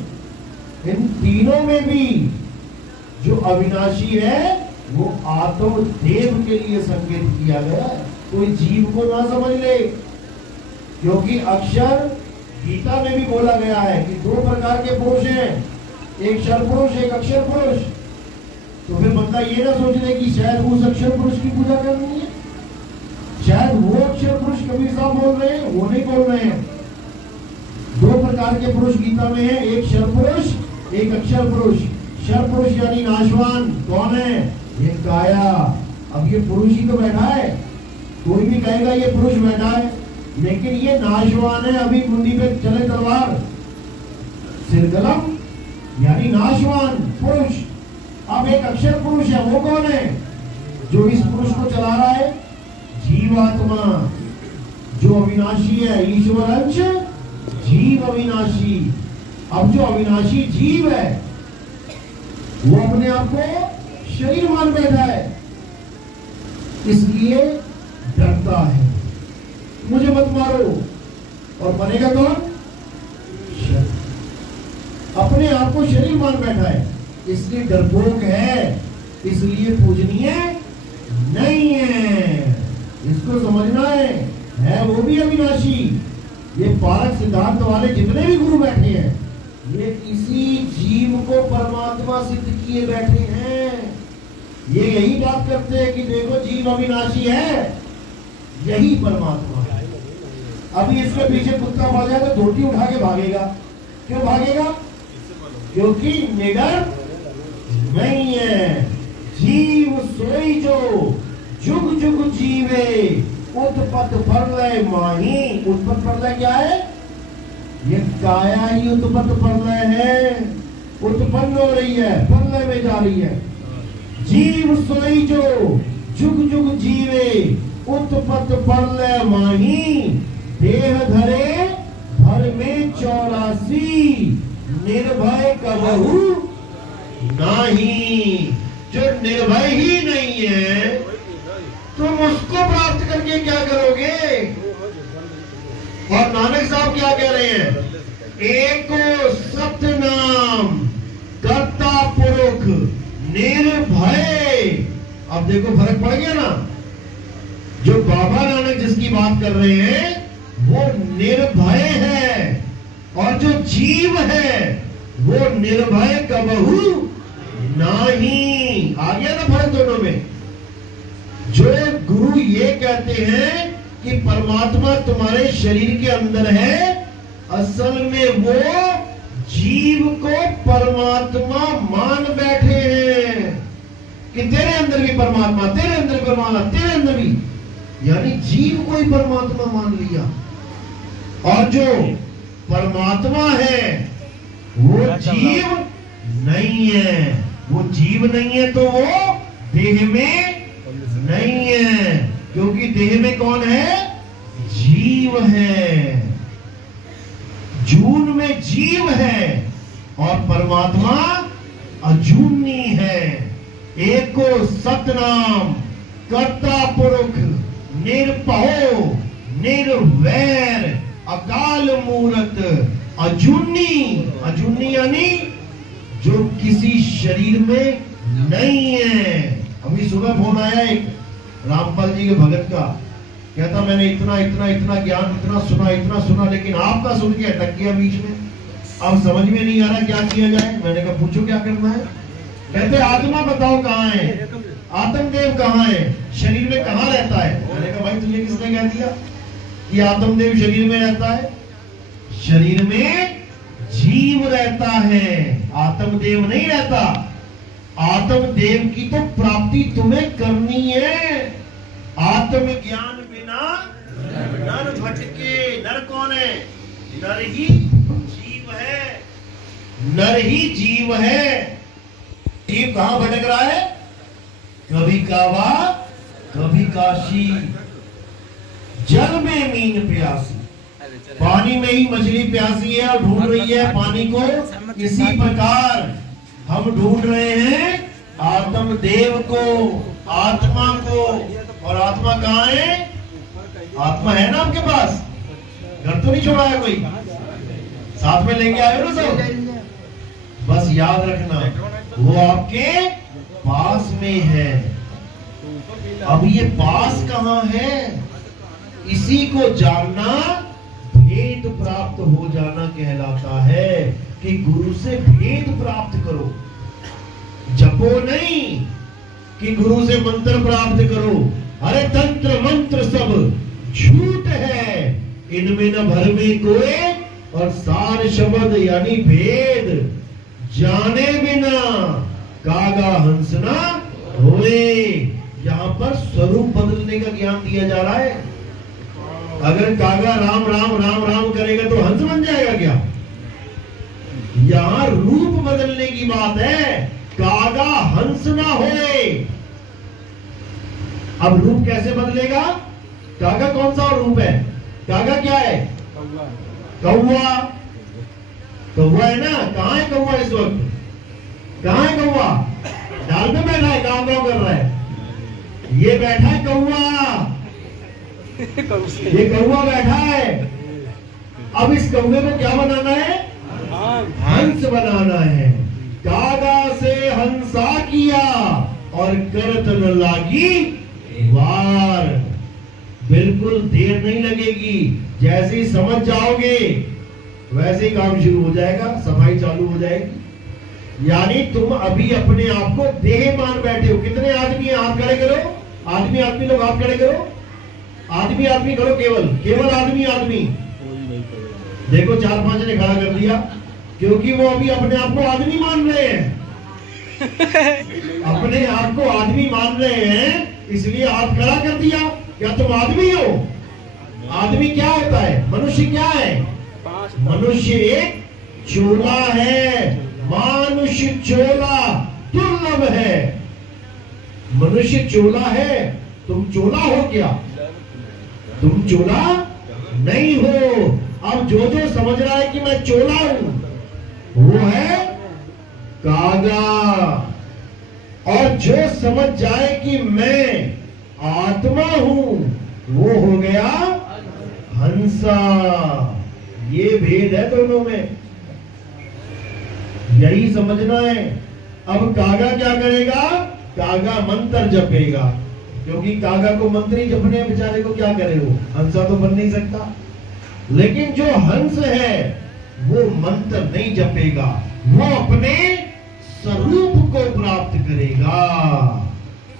इन तीनों में भी जो अविनाशी है वो आत्म देव के लिए संकेत किया गया है। कोई जीव को ना समझ ले, क्योंकि अक्षर गीता में भी बोला गया है कि 2 प्रकार के पुरुष हैं, एक क्षर पुरुष, एक अक्षर पुरुष। तो फिर बंदा ये ना सोच ले कि शायद उस अक्षर पुरुष की पूजा करनी है, शायद वो अक्षर पुरुष कबीर साहब बोल रहे हैं, वो नहीं बोल रहे हैं। 2 प्रकार के पुरुष गीता में है, एक क्षर पुरुष, एक अक्षर पुरुष। क्षर पुरुष यानी नाशवान कौन है? ये काया। अब ये पुरुष ही तो बैठा है, कोई भी कहेगा ये पुरुष बैठा है, लेकिन ये नाशवान है। अभी मुंडी पे चले तलवार, सिरकलम यानी नाशवान पुरुष। अब एक अक्षर पुरुष है, वो कौन है? जो इस पुरुष को चला रहा है, जीवात्मा, जो अविनाशी है। ईश्वर अंश, जीव अविनाशी। अब जो अविनाशी जीव है वो अपने आप को शरीर मान बैठा है, इसलिए डरता है, मुझे मत मारो। और बनेगा कौन? अपने आप को शरीर मान बैठा है, इसलिए डरपोक है, इसलिए पूजनीय नहीं है। इसको समझना है वो भी अविनाशी। ये पारक सिद्धांत वाले जितने भी गुरु बैठे हैं, ये इसी जीव को परमात्मा सिद्ध किए बैठे हैं। ये यही बात करते हैं कि देखो जीव अविनाशी है, यही परमात्मा है। अभी इसके पीछे कुत्ता भाग जाए तो धोती उठा के भागेगा। क्यों भागेगा? क्योंकि निडर नहीं है। जीव सोई जो जुग जुग जीवे, उत्पत्त प्रलय माही। उत्पत्त प्रलय क्या है? ये काया ही उत्पत्त प्रलय है, उत्पन्न हो रही है, प्रलय में जा रही है। जीव सोई जो जुग जुग जीवे, उत्पत्त प्रलय माही। देह धरे भर में 84 निर्भय कबहू नहीं। जो निर्भय ही नहीं है तुम उसको प्राप्त करके क्या करोगे? और नानक साहब क्या कह रहे हैं? एको सतनाम कर्ता पुरुष निर्भय। अब देखो फर्क पड़ गया ना। जो बाबा नानक जिसकी बात कर रहे हैं वो निर्भय है, और जो जीव है वो निर्भय कबहू नहीं। आ गया ना फर्क दोनों में। जो गुरु ये कहते हैं कि परमात्मा तुम्हारे शरीर के अंदर है, असल में वो जीव को परमात्मा मान बैठे हैं कि तेरे अंदर भी परमात्मा, तेरे अंदर परमात्मा, तेरे अंदर भी, यानी जीव को ही परमात्मा मान लिया। और जो परमात्मा है वो जीव नहीं है। वो जीव नहीं है तो वो देह में नहीं है, क्योंकि देह में कौन है? जीव है। जून में जीव है और परमात्मा अजूनी है। एको सतनाम कर्ता पुरुष निरपहो निर्वैर अकाल मूरत अजूनी। अजूनी यानी जो किसी शरीर में नहीं है। अभी सुबह फोन आया एक रामपाल जी के भगत का, कहता मैंने इतना इतना इतना ज्ञान इतना सुना लेकिन आपका सुन के अटक गया बीच में। अब समझ में नहीं आ रहा क्या किया जाए। मैंने कहा पूछो क्या करना है। कहते आत्मा बताओ कहाँ है, आत्मदेव कहाँ है, शरीर में कहाँ रहता है। मैंने कहा भाई तुझे किसने कह दिया कि आत्मदेव शरीर में रहता है? शरीर में जीव रहता है, आत्मदेव नहीं रहता। आत्मदेव की तो प्राप्ति तुम्हें करनी है। आत्म ज्ञान बिना नर भटके। नर कौन है? नर ही जीव है। नर ही जीव है। जीव कहां भटक रहा है? कभी काबा कभी काशी। जल में मीन प्यासी, पानी में ही मछली प्यासी है और ढूंढ रही है पानी को। इसी प्रकार हम ढूंढ रहे हैं आत्मदेव को, आत्मा को। और आत्मा कहाँ है? आत्मा है ना आपके पास? घर तो नहीं छोड़ा है कोई? साथ में लेके आए हो ना सब? बस याद रखना वो आपके पास में है। अब ये पास कहाँ है? इसी को जानना भेद प्राप्त हो जाना कहलाता है कि गुरु से भेद प्राप्त करो। जपो नहीं कि गुरु से मंत्र प्राप्त करो। अरे तंत्र मंत्र सब झूठ है, इनमें न भर में कोई और सार शब्द यानी भेद जाने बिना कागा हंसना होए। यहाँ पर स्वरूप बदलने का ज्ञान दिया जा रहा है। अगर कागा राम राम राम राम करेगा तो हंस बन जाएगा क्या? यहाँ रूप बदलने की बात है। कागा हंस ना होए। अब रूप कैसे बदलेगा? कागा कौन सा रूप है? कागा क्या है? कौवा। कौवा है ना? कहाँ है कौवा इस वक्त? कहाँ है कौवा? डाल पे बैठा है, गाँव गाँव कर रहा है। ये बैठा है कौवा, ये कौवा बैठा है। अब इस कौवे को क्या बनाना है? हंस बनाना है। कागा से हंसा किया और करत न लागी वार। बिल्कुल देर नहीं लगेगी। जैसे ही समझ जाओगे वैसे ही काम शुरू हो जाएगा, सफाई चालू हो जाएगी। यानी तुम अभी अपने आप को देह मान बैठे हो। कितने आदमी हैं? हाथ खड़े करो। आदमी आदमी लोग हाथ खड़े करो। आदमी आदमी करो। केवल केवल आदमी आदमी। देखो 4-5 ने खड़ा कर दिया, क्योंकि वो अभी अपने आप को आदमी मान रहे हैं। अपने आप को आदमी मान रहे हैं, इसलिए हाथ खड़ा कर दिया। क्या तुम आदमी हो? आदमी क्या होता है? मनुष्य क्या है? मनुष्य एक चोला है। मानुष चोला दुर्लभ है। मनुष्य चोला है, तुम चोला हो क्या? तुम चोला नहीं हो। अब जो जो समझ रहा है कि मैं चोला हूं वो है कागा, और जो समझ जाए कि मैं आत्मा हूं वो हो गया हंसा। ये भेद है दोनों में, यही समझना है। अब कागा क्या करेगा? कागा मंत्र जपेगा, क्योंकि कागा को मंत्री जपने बेचारे को क्या करे, वो हंसा तो बन नहीं सकता। लेकिन जो हंस है वो मंत्र नहीं जपेगा, वो अपने स्वरूप को प्राप्त करेगा।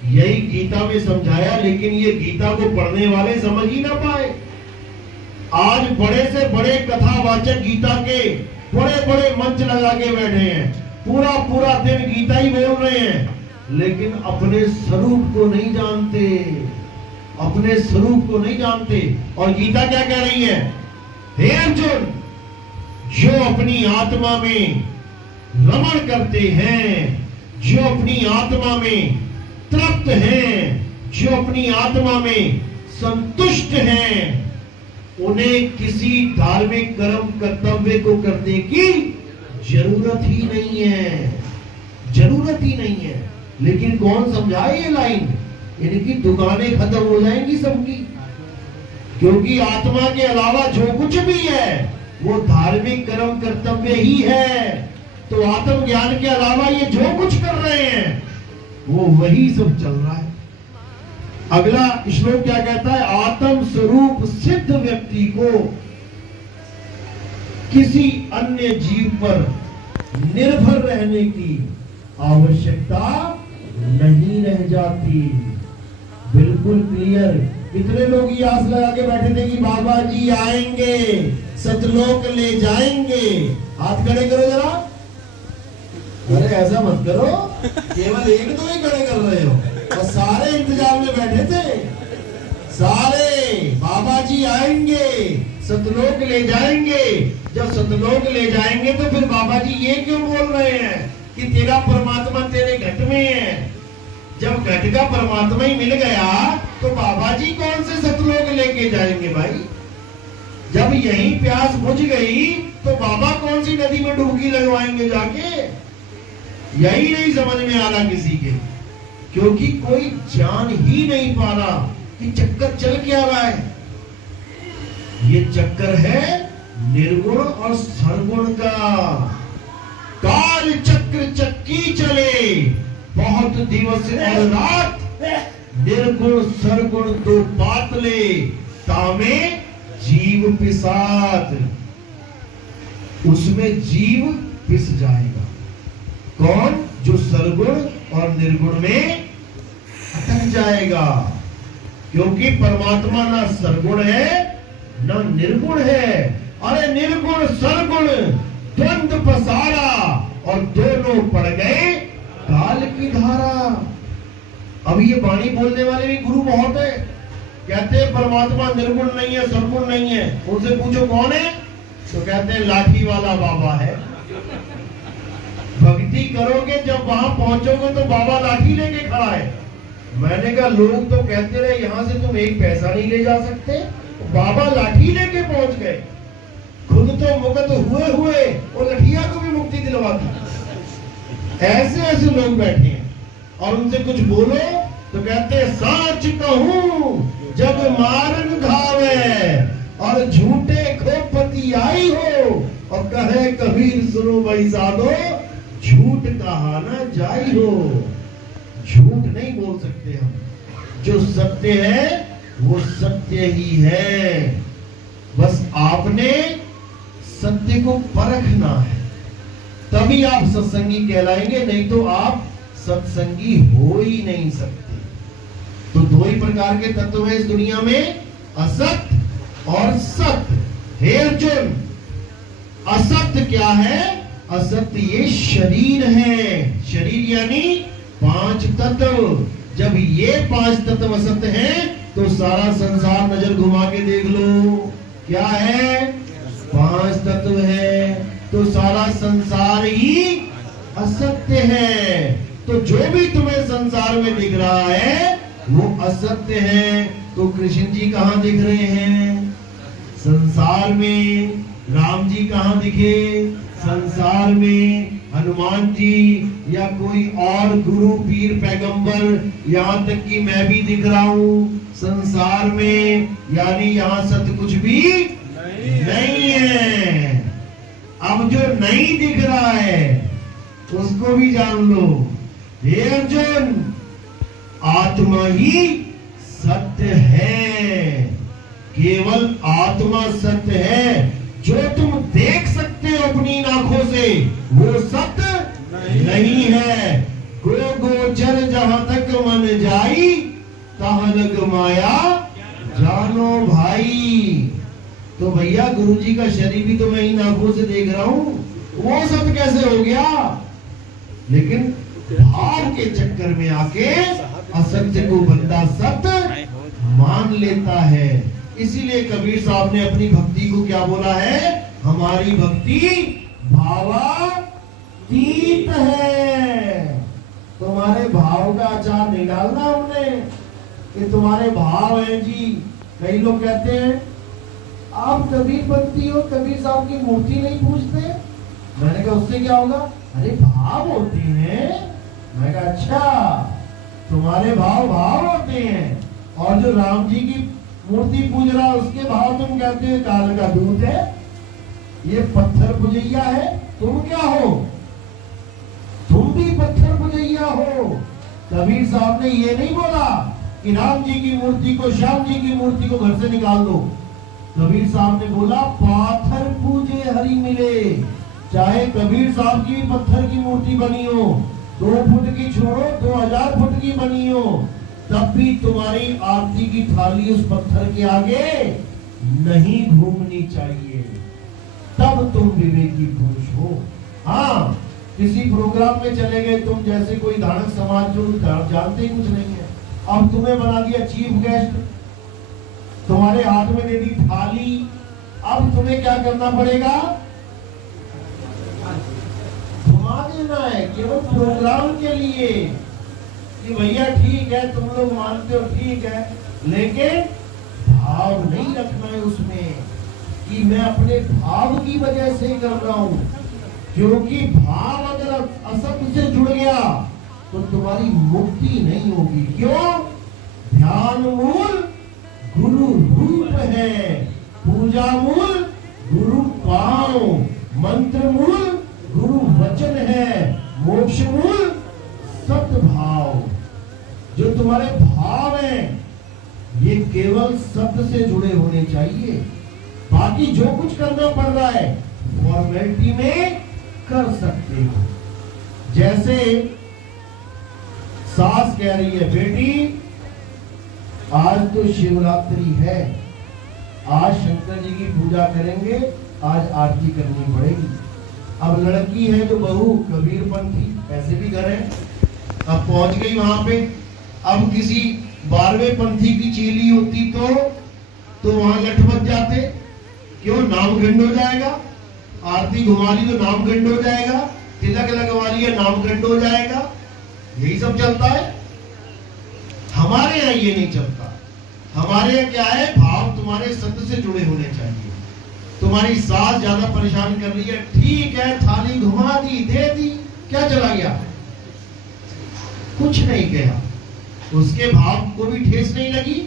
यही गीता में समझाया, लेकिन ये गीता को पढ़ने वाले समझ ही ना पाए। आज बड़े से बड़े कथावाचक गीता के बड़े बड़े मंच लगा के बैठे हैं, पूरा पूरा दिन गीता ही बोल रहे हैं, लेकिन अपने स्वरूप को नहीं जानते, अपने स्वरूप को नहीं जानते। और गीता क्या कह रही है? हे अर्जुन, जो अपनी आत्मा में रमण करते हैं, जो अपनी आत्मा में तृप्त हैं, जो अपनी आत्मा में संतुष्ट हैं, उन्हें किसी धार्मिक कर्म कर्तव्य को करने की जरूरत ही नहीं है, जरूरत ही नहीं है। लेकिन कौन समझाए ये लाइन? इनकी दुकानें खत्म हो जाएंगी सबकी, क्योंकि आत्मा के अलावा जो कुछ भी है वो धार्मिक कर्म कर्तव्य ही है। तो आत्मज्ञान के अलावा ये जो कुछ कर रहे हैं वो वही सब चल रहा है। अगला श्लोक क्या कहता है? आत्म स्वरूप सिद्ध व्यक्ति को किसी अन्य जीव पर निर्भर रहने की आवश्यकता नहीं रह जाती। बिल्कुल क्लियर। कितने लोग ये आस लगा के बैठे थे कि बाबा जी आएंगे, सतलोक ले जाएंगे? हाथ खड़े करो जरा। अरे ऐसा मत करो, केवल एक दो ही खड़े कर रहे हो, और सारे इंतजार में बैठे थे। सारे बाबा जी आएंगे, सतलोक ले जाएंगे। जब सतलोक ले जाएंगे तो फिर बाबा जी ये क्यों बोल रहे हैं कि तेरा परमात्मा तेरे घट में है? जब घट का परमात्मा ही मिल गया तो बाबा जी कौन से सतलोक लेके जाएंगे भाई? जब यही प्यास बुझ गई तो बाबा कौन सी नदी में डुबकी लगवाएंगे जाके? यही नहीं समझ में आ रहा किसी के, क्योंकि कोई जान ही नहीं पा रहा कि चक्कर चल क्या रहा है। ये चक्कर है निर्गुण और सरगुण का। काल चक्र चक्की चले, बहुत दिवस और रात, निर्गुण सरगुण दो पातले, तामे जीव पिसात। उसमें जीव पिस जाएगा। कौन? जो सरगुण और निर्गुण में अटक जाएगा, क्योंकि परमात्मा ना सरगुण है ना निर्गुण है। अरे निर्गुण सरगुण द्वंद्व पसारा और दोनों पड़ गए काल की धारा। अब ये वाणी बोलने वाले भी गुरु बहुत है, कहते हैं परमात्मा निर्गुण नहीं है, सरगुण नहीं है। उनसे पूछो कौन है, तो कहते हैं लाठी वाला बाबा है। भक्ति करोगे, जब वहां पहुंचोगे तो बाबा लाठी लेके खड़ा है। मैंने कहा लोग तो कहते रहे यहाँ से तुम एक पैसा नहीं ले जा सकते, बाबा लाठी लेके पहुंच गए। खुद तो मुक्त हुए हुए और लठिया को भी मुक्ति दिलवा दी। ऐसे ऐसे लोग बैठे हैं, और उनसे कुछ बोलो तो कहते हैं साच कहूं जब मारन घावे, और झूठे खोपती आई हो, और कहे कबीर सुनो भाई साधो, झूठ कहा ना जाई हो। झूठ नहीं बोल सकते हम, जो सत्य है वो सत्य ही है। बस आपने सत्य को परखना है, तभी आप सत्संगी कहलाएंगे, नहीं तो आप सत्संगी हो ही नहीं सकते। तो दो ही प्रकार के तत्व हैं इस दुनिया में, असत्य और सत्य। हे अर्जुन, असत्य क्या है? असत्य ये शरीर है। शरीर यानी पांच तत्व। जब ये पांच तत्व असत्य हैं तो सारा संसार नजर घुमा के देख लो, क्या है? पांच तत्व है, तो सारा संसार ही असत्य है। तो जो भी तुम्हें संसार में दिख रहा है वो असत्य है। तो कृष्ण जी कहां दिख रहे हैं? संसार में राम जी कहाँ दिखे, संसार में हनुमान जी या कोई और गुरु पीर पैगंबर, यहाँ तक कि मैं भी दिख रहा हूँ संसार में, यानी यहाँ सत्य कुछ भी नहीं है। अब जो नहीं दिख रहा है उसको भी जान लो। हे अर्जुन, आत्मा ही सत्य है, केवल आत्मा सत्य है। जो तुम देख सकते हो अपनी आंखों से वो सत्य नहीं है। गो गोचर जहां तक मन जाई तहां लग माया जानो भाई। तो भैया गुरुजी का शरीर भी तो मैं इन आंखों से देख रहा हूं, वो सत्य कैसे हो गया? लेकिन भाव के चक्कर में आके असत्य को बंदा सत्य मान लेता है। इसीलिए कबीर साहब ने अपनी भक्ति को क्या बोला है? हमारी भक्ति भावातीत है। तुम्हारे भाव का अचार नहीं डालना हमने कि तुम्हारे भाव हैं जी। कई लोग कहते हैं आप कबीरपंथी हो, कबीर साहब की मूर्ति नहीं पूजते। मैंने कहा उससे क्या होगा? अरे भाव होते हैं। मैं कहा अच्छा, तुम्हारे भाव होते हैं, और जो राम जी की मूर्ति पूज रहा उसके भाव तुम कहते हो काल का दूध है, ये पत्थर पुजैया है। तुम क्या हो? तुम भी पत्थर पुजैया हो। कबीर साहब ने ये नहीं बोला कि राम जी की मूर्ति को, श्याम जी की मूर्ति को घर से निकाल दो। कबीर साहब ने बोला पाथर पूजे हरि मिले। चाहे कबीर साहब की पत्थर की मूर्ति बनी हो, 2 फुट की छोड़ो 2000 फुट की बनी हो, तब भी तुम्हारी आरती की थाली उस पत्थर के आगे नहीं घूमनी चाहिए। तब तुम विवेकी पुरुष हो। हाँ, किसी प्रोग्राम में चले गए तुम, जैसे कोई धार्मिक समाज जो जानते ही कुछ नहीं है, अब तुम्हें बना दिया चीफ गेस्ट, तुम्हारे हाथ में दे दी थाली। अब तुम्हें क्या करना पड़ेगा? घुमा देना है केवल प्रोग्राम के लिए कि भैया ठीक है तुम लोग मानते हो, ठीक है, लेकिन भाव नहीं रखना है उसमें कि मैं अपने भाव की वजह से कर रहा हूं। क्योंकि भाव अगर असत्य से जुड़ गया तो तुम्हारी मुक्ति नहीं होगी। क्यों? ध्यान मूल गुरु रूप है, पूजा मूल गुरु पांव, मंत्र मूल गुरु वचन है, मोक्ष मूल सद्भाव। जो तुम्हारे भाव हैं ये केवल सत्य से जुड़े होने चाहिए। बाकी जो कुछ करना पड़ रहा है फॉर्मेलिटी में कर सकते हो। जैसे सास कह रही है बेटी आज तो शिवरात्रि है, आज शंकर जी की पूजा करेंगे, आज आरती करनी पड़ेगी। अब लड़की है जो बहू कबीरपंथी, ऐसे भी घर है, अब पहुंच गई वहां पे। अब किसी 12वें पंथी की चेली होती तो वहां लठ बच जाते। क्यों? नामखंड हो जाएगा। आरती घुमा ली तो नामखंड हो जाएगा, तिलक लगवा लिया नामखंड हो जाएगा। यही सब चलता है। हमारे यहाँ ये नहीं चलता। हमारे यहाँ क्या है? भाव तुम्हारे सत्य से जुड़े होने चाहिए। तुम्हारी सास ज्यादा परेशान कर रही है, ठीक है, थाली घुमा दी, दे दी, क्या चला गया? कुछ नहीं गया। उसके भाव को भी ठेस नहीं लगी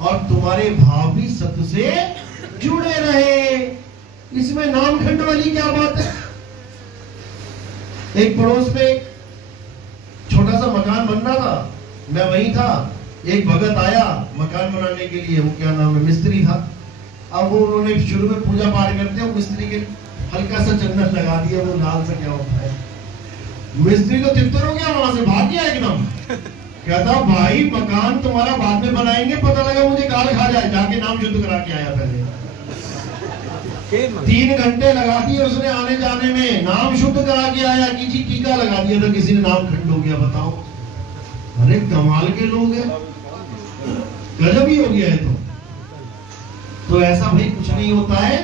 और तुम्हारे भाव भी सत्य से जुड़े रहे। इसमें नामखंड वाली क्या बात है? एक पड़ोस में छोटा सा मकान बन रहा था, मैं वहीं था। एक भगत आया मकान बनाने के लिए, वो क्या नाम है, मिस्त्री था। अब वो उन्होंने शुरू में पूजा पाठ करते हैं, मिस्त्री के हल्का सा चंदन लगा दिया, वो लाल सा क्या होता है। मिस्त्री तो तितर हो गया, वहां से भाग गया एकदम। कहता भाई मकान तुम्हारा बाद में बनाएंगे, पता लगा मुझे गाल खा जाए, जाके नाम शुद्ध करा के आया पहले। 3 घंटे लगा दिए उसने आने जाने में, नाम शुद्ध करा के आया कि जी टीका लगा दिया था, किसी ने नाम खंड हो गया। बताओ, अरे कमाल के लोग हैं, गजब ही हो गया है। तो ऐसा भाई कुछ नहीं होता है।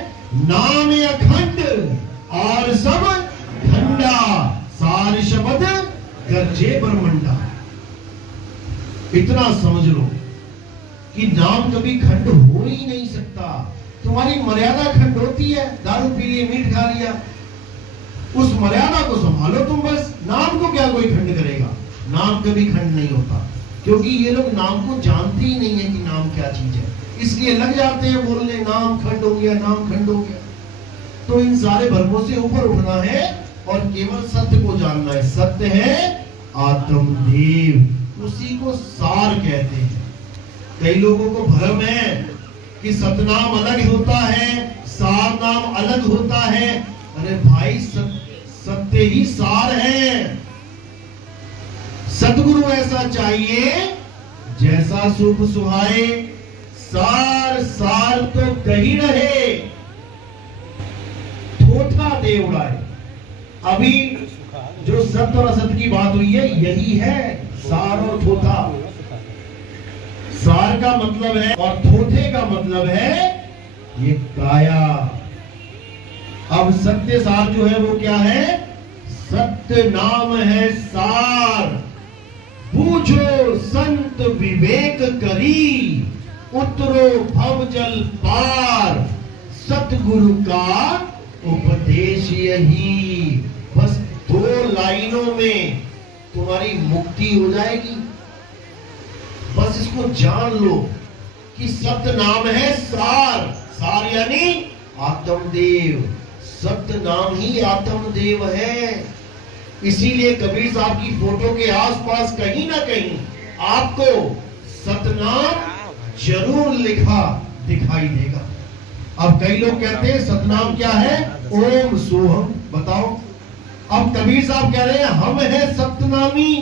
नाम अखंड और सब खंडा, सार शब्द गर्जे ब्रह्मंडा। इतना समझ लो कि नाम कभी खंड हो ही नहीं सकता। तुम्हारी मर्यादा खंड होती है, दारू पी लिए, मीट खा लिया, उस मर्यादा को संभालो तुम बस। नाम को क्या कोई खंड करेगा? नाम कभी खंड नहीं होता, क्योंकि ये लोग नाम को जानते ही नहीं है कि नाम क्या चीज है, इसलिए लग जाते हैं बोलने नाम खंड हो गया, नाम खंड हो गया। तो इन सारे भ्रमों से ऊपर उठना है और केवल सत्य को जानना है। सत्य है आत्मदेव, उसी को सार कहते हैं। कई लोगों को भ्रम है कि सतनाम अलग होता है, सार नाम अलग होता है। अरे भाई, सत्य ही सार है। सतगुरु ऐसा चाहिए जैसा सुख सुहाए, सार सार तो कही रहे, थोथा दे उड़ाए। अभी जो सत्य और असत्य की बात हुई है, यही है सार और थोथा। सार का मतलब है और थोथे का मतलब है ये काया। अब सत्य सार जो है वो क्या है? सत्य नाम है सार। बूझो संत विवेक करी, उतरो भव जल पार। सतगुरु का उपदेश यही। बस 2 लाइनों में तुम्हारी मुक्ति हो जाएगी। बस इसको जान लो कि सत्य नाम है सार। सार यानी आत्मदेव। सत्य नाम ही आत्मदेव है। इसीलिए कबीर साहब की फोटो के आसपास कहीं ना कहीं आपको सतनाम जरूर लिखा दिखाई देगा। अब कई लोग कहते हैं सतनाम क्या है? ओम सोहम। बताओ, अब कबीर साहब कह रहे हैं हम हैं सतनामी,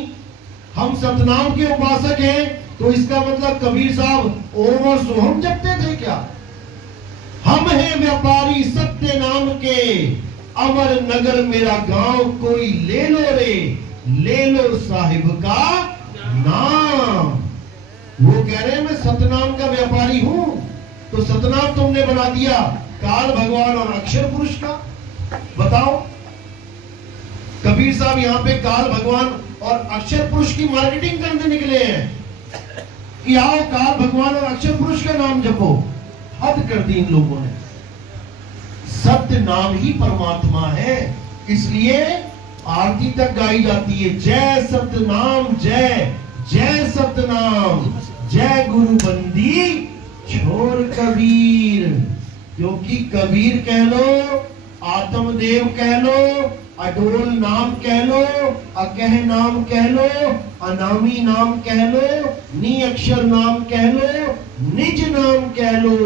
हम सतनाम के उपासक हैं, तो इसका मतलब कबीर साहब ओम और सोहम जपते थे क्या? हम हैं व्यापारी सत्य नाम के, अमर नगर मेरा गांव कोई ले लो रे, ले लो साहिब का नाम। वो कह रहे हैं मैं सतनाम का व्यापारी हूं। तो सतनाम तुमने बना दिया काल भगवान और अक्षर पुरुष का। बताओ, कबीर साहब यहां पे काल भगवान और अक्षर पुरुष की मार्केटिंग करने निकले हैं कि आओ काल भगवान और अक्षर पुरुष का नाम जपो। हद कर दी इन लोगों ने। सत्य नाम ही परमात्मा है, इसलिए आरती तक गाई जाती है, जय सतनाम जय, जय सतनाम, जय गुरु बंदी छोर कबीर। क्योंकि कबीर कह लो, आत्मदेव कह लो, अडोल नाम कह लो, अकह नाम कह लो, अनामी नाम कह लो, नी अक्षर नाम कह लो, निज नाम कह लो,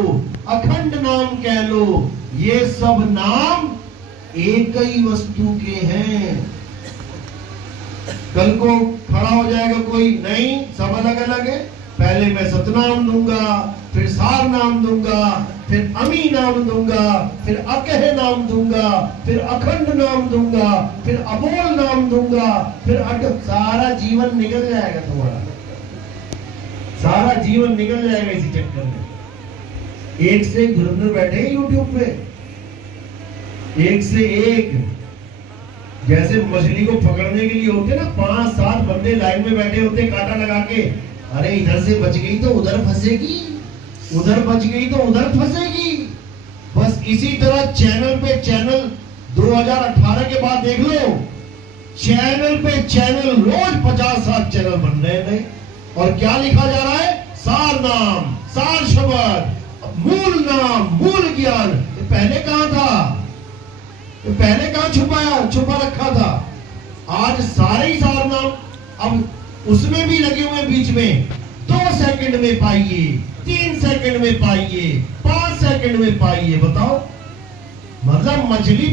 अखंड नाम कह लो, ये सब नाम एक ही वस्तु के हैं। कल को खड़ा हो जाएगा कोई, नहीं सब अलग अलग है। पहले मैं सतनाम दूंगा, फिर सार नाम दूंगा, फिर अमी नाम दूंगा, फिर अकह नाम दूंगा, फिर अखंड नाम दूंगा, फिर अबोल नाम दूंगा, फिर सारा जीवन निकल जाएगा तुम्हारा, सारा जीवन निकल जाएगा इसी चक्कर में। एक से एक धुरंधर बैठे हैं यूट्यूब पे, एक से एक। जैसे मछली को पकड़ने के लिए होते ना 5-7 बंदे लाइन में बैठे होते कांटा लगा के, अरे इधर से बच गई तो उधर फंसेगी, उधर बच गई तो उधर फंसेगी। बस इसी तरह चैनल पे चैनल 2018 के बाद देख लो, चैनल पे चैनल रोज 50-60 चैनल बन रहे हैं। और क्या लिखा जा रहा है? सार नाम, सार शब्द, मूल नाम, मूल ज्ञान। पहले कहां था? पहले कहां छुपा रखा था? आज सारे ही सार नाम अब उसमें भी लगे हुए बीच में। 2 सेकंड में पाइए, 3 सेकंड में पाइए, 5 सेकंड में पाइए। बताओ, मतलब मछली